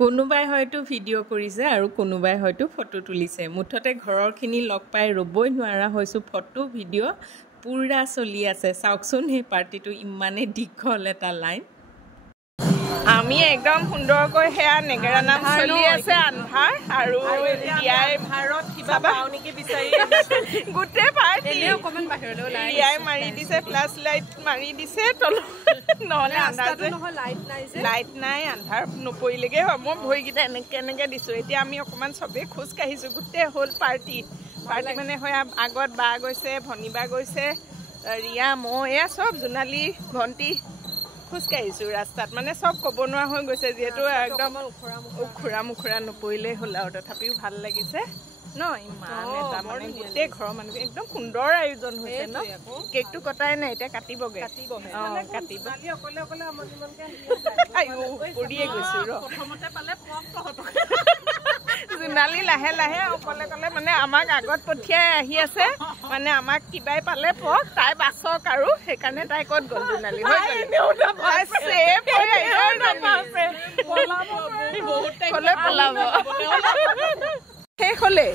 কোনোবাই হয়তো ভিডিঅ' কৰিছে আৰু কোনোবাই হয়তো ফটো তুলিছে মুঠতে ঘৰৰখিনি লগ পাই ৰ'বই নোৱাৰা হৈছোঁ ফটো ভিডিঅ' পুৰা চলি আছে চাওকচোন সেই পাৰ্টিটো ইমানে দীঘল এটা লাইন আমি একদম সুন্দৰকৈ হেয়া নেগেৰা নাম চলি আছে আন্ধাৰ আৰু ইয়াই ভাৰত কিবা পাও নেকি বিচাৰি গুটে পাৰ্টি অকমান বাহিৰলৈ ওলাই ইয়াই মাৰি দিছে ফ্লাছ লাইট মাৰি দিছে তল নহলে আন্ধাৰ নহয় লাইট নাই আন্ধাৰ নপৰিলেগে হয় মই ভৰিকেইটা এনেকে দিছো এতিয়া আমি অকমান চবে খোজ কাঢ়িছো গুটে হ'ল পাৰ্টি মানে হয় আগত বা গৈছে ভনিবা গৈছে ৰিয়া মই এয়া চব জোনালী ভণ্টি খোজ কাঢ়িছো ৰাস্তাত মানে সব ক'ব নোৱাৰা হৈ গৈছে যেহেতু একদম উখুৰা মুখুৰা নপৰিলে হ'ল আৰু তথাপিও ভাল লাগিছে ন ইমান এটা মানে গোটেই ঘৰৰ মানুহ একদম সুন্দৰ আয়োজন হৈছে ন কেকটো কটাই নাই এতিয়া কাটিবগে কাটিব পৰিয়ে গৈছো ৰ প্ৰথমতে পালে জোনালী লাহে লাহে অকলে কলে মানে আমাক আগত পঠিয়াই আহি আছে মানে আমাক কিবাই পালে পক তাই বাছক আৰু সেইকাৰণে তাই ক'ত গ'ল জোনালী শেষ হলে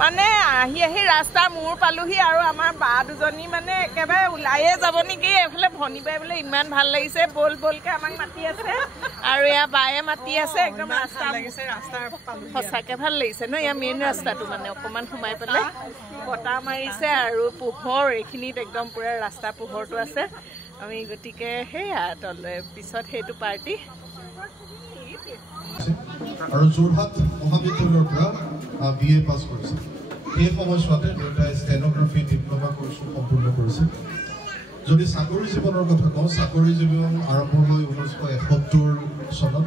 মানে আহি আহি ৰাস্তা মূৰ পালোহি আৰু আমাৰ বা দুজনী মানে একেবাৰে ওলাইয়ে যাব নেকি এইফালে ভনিবাই বোলে ইমান ভাল লাগিছে বল বলকে আমাক মাতি আছে আৰু এয়া বায়ে মাতি আছে একদম ৰাস্তা সঁচাকে ভাল লাগিছে ন এয়া মেইন ৰাস্তাটো মানে অকমান সোমাই পেলাই বতাহ মাৰিছে আৰু পোহৰ এইখিনিত একদম পুৰা ৰাস্তা পোহৰটো আছে আমি গতিকে সেয়া তলে পিছত সেইটো পাৰ্টি আৰু যোৰহাট মহাবিদ্যালয়ৰ পৰা BA পাছ কৰিছে এই সময়ছোৱাতে দেউতাই ষ্টেনোগ্ৰাফি ডিপ্ল'মা কোৰ্চ সম্পূৰ্ণ কৰিছে যদি চাকৰি জীৱনৰ কথা কওঁ চাকৰি জীৱন আৰম্ভ হৈ 1971 চনত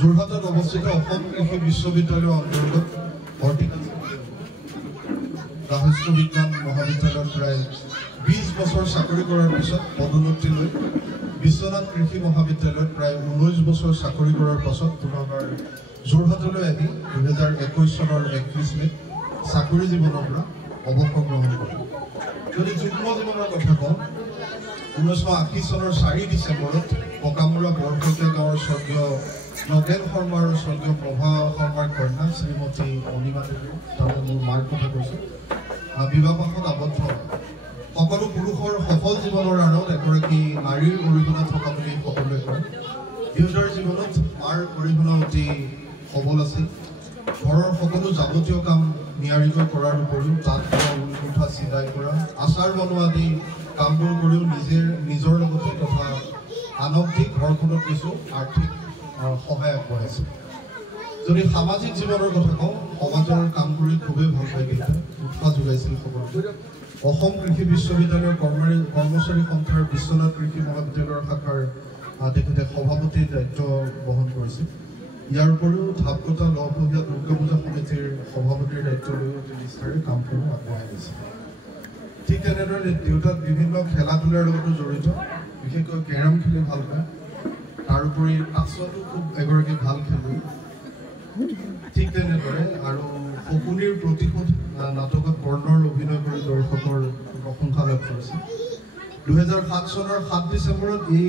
যোৰহাটত অৱস্থিত অসম কৃষি বিশ্ববিদ্যালয়ৰ অন্তৰ্গত হৰ্টিকালচাৰ ৰাষ্ট্ৰীয় বিজ্ঞান মহাবিদ্যালয়ত প্ৰায় 20 বছৰ চাকৰি কৰাৰ পিছত পদোন্নতি লৈ বিশ্বনাথ কৃষি মহাবিদ্যালয়ত প্ৰায় 19 বছৰ চাকৰি কৰাৰ পাছত পুনৰবাৰ যোৰহাটলৈ আহি 2021 চনৰ 31 মেত চাকৰি জীৱনৰ পৰা অৱসৰ গ্ৰহণ কৰে যদি যুগ্ম জীৱনৰ কথা কওঁ 1980 চনৰ 4 ডিচেম্বৰত পকামুৰা বৰপতীয়া গাঁৱৰ স্বৰ্গীয় নগেন শৰ্মা আৰু স্বৰ্গীয় প্ৰভা শৰ্মাৰ কন্যা শ্ৰীমতী অনিমা দেৱী তাৰ মোৰ মাৰ কথা কৈছোঁ বিবাহপাশত আবদ্ধ সকলো পুৰুষৰ সফল জীৱনৰ আঁৰত এগৰাকী নাৰীৰ অৰিহণা থকা বুলি সকলোৱে কয় দেউতাৰ জীৱনত মাৰ অৰিহণা অতি সবল আছিল ঘৰৰ সকলো যাৱতীয় কাম নিয়াৰিকৈ কৰাৰ উপৰিও তাঁত বোৱা ঊল গুঠা চিলাই কৰা আচাৰ বনোৱা আদি কামবোৰ কৰিও নিজৰ লগতে তথা আনক দি ঘৰখনত কিছু আৰ্থিক সহায় আগবঢ়াইছে যদি সামাজিক জীৱনৰ কথা কওঁ সমাজৰ কাম কৰি খুবেই ভাল পাই কিন্তু উৎসাহ যোগাইছিল সকলোকে অসম কৃষি বিশ্ববিদ্যালয়ৰ কৰ্মচাৰী সন্থাৰ বিশ্বনাথ কৃষি মহাবিদ্যালয়ৰ শাখাৰ তেখেতে সভাপতিৰ দায়িত্ব বহন কৰিছিল ইয়াৰ উপৰিও ঢাপকটা লহপহীয়া দুৰ্গা পূজা সমিতিৰ সভাপতিৰ দায়িত্ব লৈ অতি নিষ্ঠাৰে কামসমূহ আগবঢ়াই দিছে ঠিক তেনেদৰে দেউতাক বিভিন্ন খেলা ধূলাৰ লগতো জড়িত বিশেষকৈ কেৰম খেলি ভাল পায় তাৰোপৰি তাছতো খুব এগৰাকী ভাল খেলুৱৈ ঠিক তেনেদৰে আৰু শকুনিৰ প্ৰতিশোধ নাটকত কৰ্ণৰ অভিনয় কৰি দৰ্শকৰ প্ৰশংসা লাভ কৰিছে 2007 চনৰ 7 ডিচেম্বৰত এই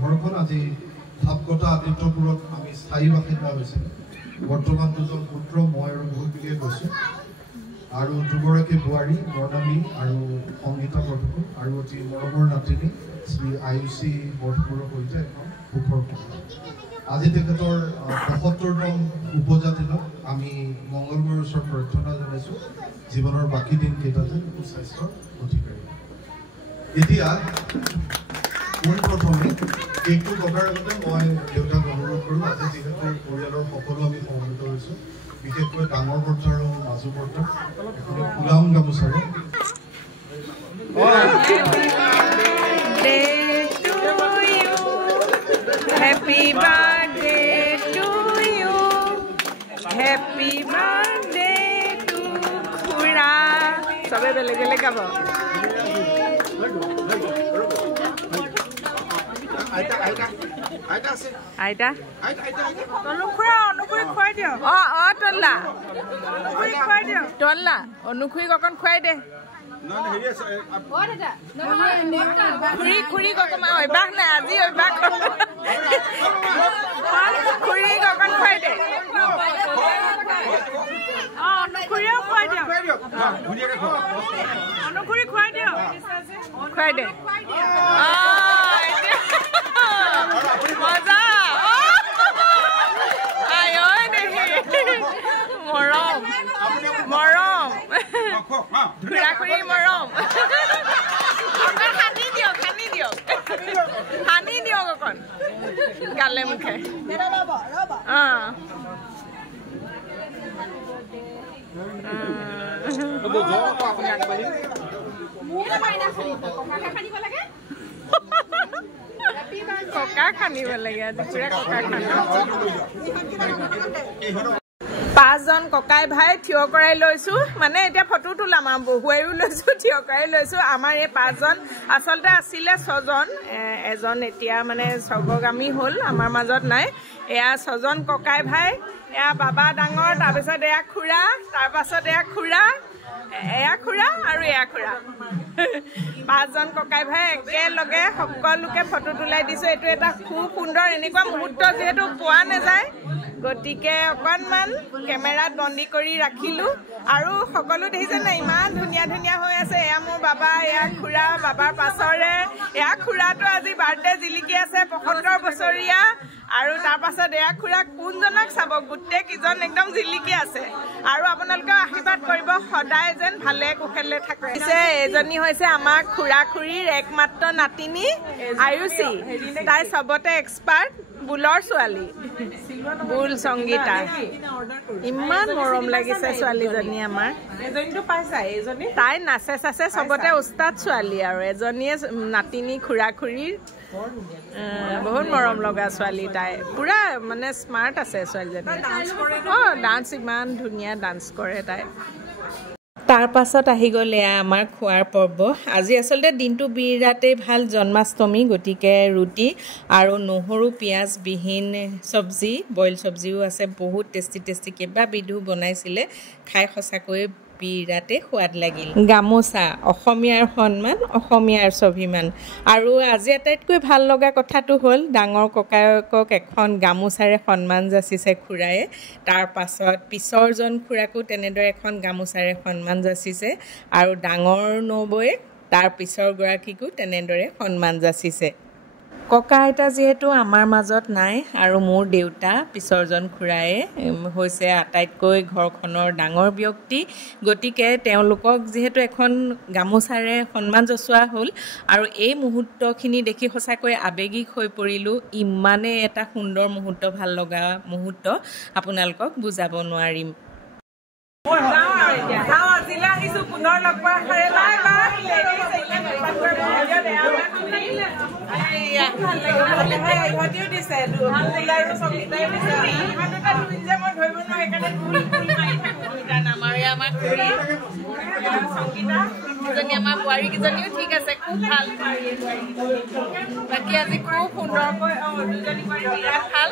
ঘৰখন আজি ঢাপকটা আদিত্যপুৰত আমি স্থায়ী বাসিন্দা হৈছিল বৰ্তমান দুজন পুত্ৰ মই আৰু ভূতবিলিয়ে গৈছোঁ আৰু দুগৰাকী বোৱাৰী বৰ্ণালী আৰু সংগীতা বৰঠাকুৰ আৰু অতি মৰমৰ নাতিনী শ্ৰী আয়ুষী বৰঠাকুৰৰ সৈতে এখন সুখৰ আজি তেখেতৰ ৭৫তম উপজা দিনত আমি মংগলবাৰৰ ওচৰত প্ৰাৰ্থনা জনাইছোঁ জীৱনৰ বাকী দিনকেইটাতে সুস্বাস্থ্যৰ অধিকাৰী এতিয়া পোনপ্ৰথমে কেকটো কটাৰ আগতে মই দেউতাক অনুৰোধ কৰোঁ আজি যিহেতু পৰিয়ালৰ সকলো আমি সমবেত হৈছোঁ বিশেষকৈ ডাঙৰ বৰ্তা আৰু মাজু বৰ্তা এখনে ফুলাম গামোচাৰে Happy birthday to you. Happy birthday to Khura. Sabe bele bele kabo. Aita. Tolu Khura, onukui khwai dio. Tolla. Onukui khwai dio. Tolla. Onukui kokon khwai de. Khuri kokon ma oi bak na aji oi bak. Khuri kokon khwai de. অনুখুৰী খুৱাই দিয়ক খুৱাই দে মজা আয় দেখি মৰম মৰম খুৰা খুৰী মৰম অকণ সানি দিয়ক অকণ গালে মুখে ককা খানিব লাগে আজি পুৰা ককা খানিব 5জন ককাই ভাই থিয় কৰাই লৈছো মানে এতিয়া ফটো তোলাম বহুৱাইও লৈছো থিয় কৰাই লৈছো আমাৰ এই 5জন আসলতে আছিলে 6জন এজন এতিয়া মানে সৰ্বগামী হল আমাৰ মাজত নাই এয়া 6জন ককাই ভাই এয়া বাবা ডাঙৰ তাৰ পিছত এয়া খুৰা তাৰ পাছত এয়া খুৰা আৰু এয়া খুৰা 5জন ককাই ভাই একেলগে সকলোকে ফটো তুলাই দিছো এটো এটা খুব সুন্দৰ এনেকুৱা মুহূৰ্ত যেহেতু পোৱা নাযায় গতিকে অকণমান কেমেৰাত বন্দী কৰি ৰাখিলো আৰু সকলো দেখিছে না ইমান ধুনীয়া ধুনীয়া হৈ আছে এয়া মোৰ বাবা এয়া খুৰা বাবাৰ পাছৰে এয়া খুৰাটো আজি বাৰ্থডে জিলিকি আছে 75 বছৰীয়া আৰু তাৰ পাছত এয়া খুৰা কোনজনক চাব গুটেই কিজন একদম জিলিকি আছে আৰু আপোনালোকে আশীৰ্বাদ কৰিব সদায় যেন ভালে কুশলে থাকে এজনী হৈছে আমাৰ খুৰা খুৰীৰ একমাত্ৰ নাতিনী আয়ুষী তাই সবতে এক্সপাৰ্ট বুলৰ ছোৱালী বুল সংগীতা ইমান মৰম লাগিছে ছোৱালীজনী আমাৰ এজনীটো পাইছা এজনী তাই নাচে চাচে সবতে উস্তাদ ছোৱালী আৰু এজনীয়ে নাতিনী খুৰা খুৰীৰ বহুত মৰম লগা ছোৱালী তাই পুৰা মানে স্মাৰ্ট আছে ছোৱালীজনী ডান্স ইমান ধুনীয়া ডান্স কৰে তাই তাৰ পাছত আহি গ'ল এয়া আমাৰ খোৱাৰ পৰ্ব আজি আচলতে দিনটো বিৰাটেই ভাল জন্মাষ্টমী গতিকে ৰুটি আৰু নহৰু পিঁয়াজ বিহীন চব্জি বইল চব্জিও আছে বহুত টেষ্টি কেইবাবিধো বনাইছিলে খাই সঁচাকৈ বিৰাটে সোৱাদ লাগিল গামোচা অসমীয়াৰ সন্মান অসমীয়াৰ স্বাভিমান আৰু আজি আটাইতকৈ ভাল লগা কথাটো হ'ল ডাঙৰ ককায়েকক এখন গামোচাৰে সন্মান যাচিছে খুৰায়ে তাৰ পাছত পিছৰজন খুৰাকো তেনেদৰে এখন গামোচাৰে সন্মান যাচিছে আৰু ডাঙৰ নবৌয়ে তাৰ পিছৰ গৰাকীকো তেনেদৰে সন্মান যাচিছে ককা আইতা যেহেতু আমাৰ মাজত নাই আৰু মোৰ দেউতা পিছৰজন খুৰায়ে হৈছে আটাইতকৈ ঘৰখনৰ ডাঙৰ ব্যক্তি গতিকে তেওঁলোকক যেহেতু এখন গামোচাৰে সন্মান জচোৱা হ'ল আৰু এই মুহূৰ্তখিনি দেখি সঁচাকৈ আৱেগিক হৈ পৰিলোঁ ইমানে এটা সুন্দৰ মুহূৰ্ত ভাল লগা মুহূৰ্ত আপোনালোকক বুজাব নোৱাৰিম আমাৰ বোৱাৰী কিজনীও ঠিক আছে খুব ভাল বাকী আজি খুব সুন্দৰকৈ দুজনী বিৰাট ভাল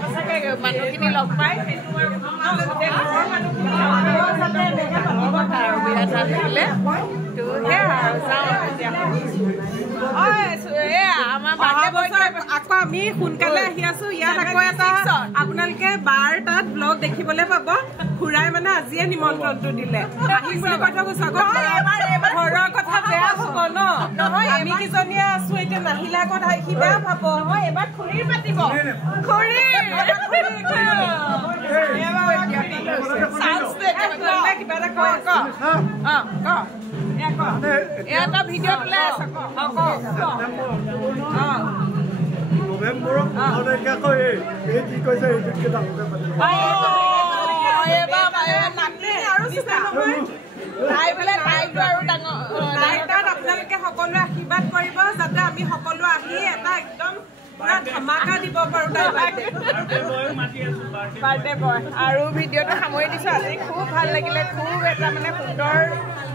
সঁচাকৈ মানুহখিনি লগ পাই বিৰাট ভাল লাগিলে তো সেয়া আৰু যাওঁ আকৌ আমি সোনকালে আহি আছো ইয়াত আকৌ এটা আপোনালোকে বাৰ তাত ব্লগ দেখিবলৈ পাব খুৰাই মানে আজিয়ে নিমন্ত্ৰণটো দিলে আহিম বুলি কথা কৈছো ঘৰৰ কথা বেয়া হব ন নহয় আমি কিজনীয়ে আছো এতিয়া নাহিলে আগত আহি বেয়া পাব নহয় এবাৰ খুৰীৰ পাতিব কিবা এটা এটা ভিডিঅ' তোলাই আছ আপোনালোকে সকলোৱে আশীৰ্বাদ কৰিব যাতে আমি সকলো আহি এটা একদম ধমাকা দিব পাৰো বাৰ্থডে বয় আৰু ভিডিঅ'টো সামৰি দিছো আজি খুব ভাল লাগিলে খুব এটা মানে সুন্দৰ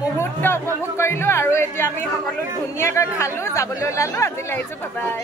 মুহূৰ্ত উপভোগ কৰিলো আৰু এতিয়া আমি সকলো ধুনীয়াকৈ খালো যাবলৈ ওলালো আজিলৈ আহিছো বাই বাই